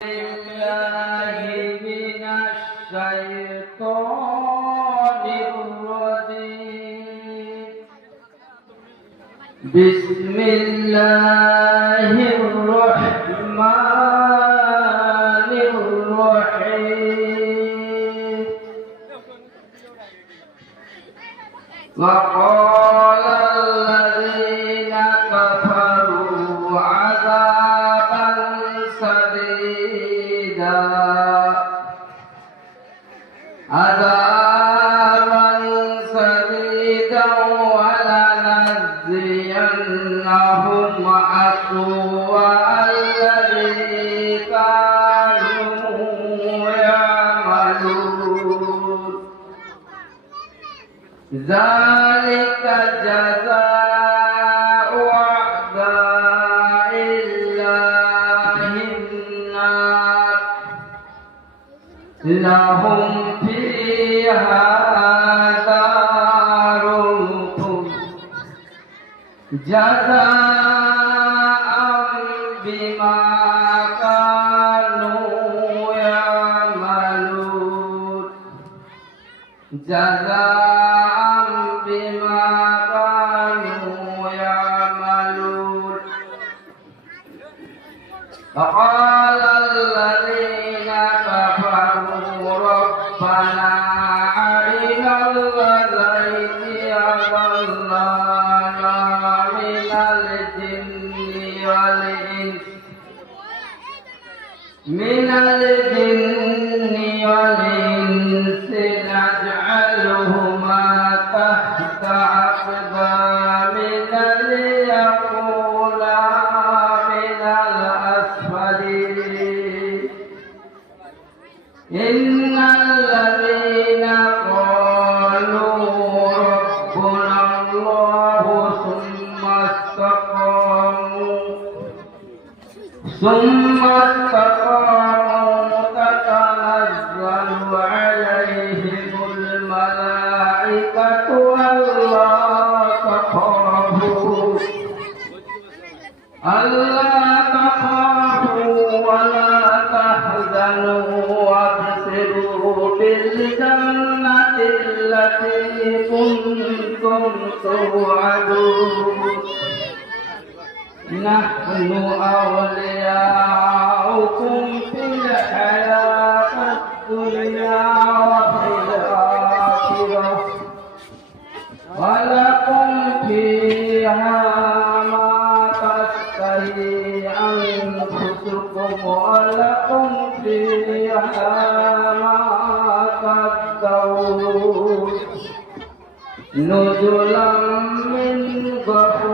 بالله من الشيطان الرجيم. بسم الله الرحمن الرحيم. وقال الذين كفروا عذابا شديدا ولنجزينهم أسوأ الذي كانوا يعملون. ذلك جزاء أعداء الله النار لهم فيها دار جزاء بما كانوا يعملون. جزاء بما كانوا يعملون. فقال الذين كفروا ربنا أرنا الذين أضلانا من الجن والإنس نجعلهما تحت أقدامنا ليكونا من الأسفلين. إن الذين قالوا ربنا الله ثم استقاموا تتنزل عليهم الملائكة ألا تخافوا ولا تحزنوا وابشروا بالجنة التي كنتم توعدون. نحن أولياؤكم في الحياة الدنيا وفي الآخرة ولكم فيها ما تشتهي أنفسكم ولكم فيها ما تدعون. نزلا من غفور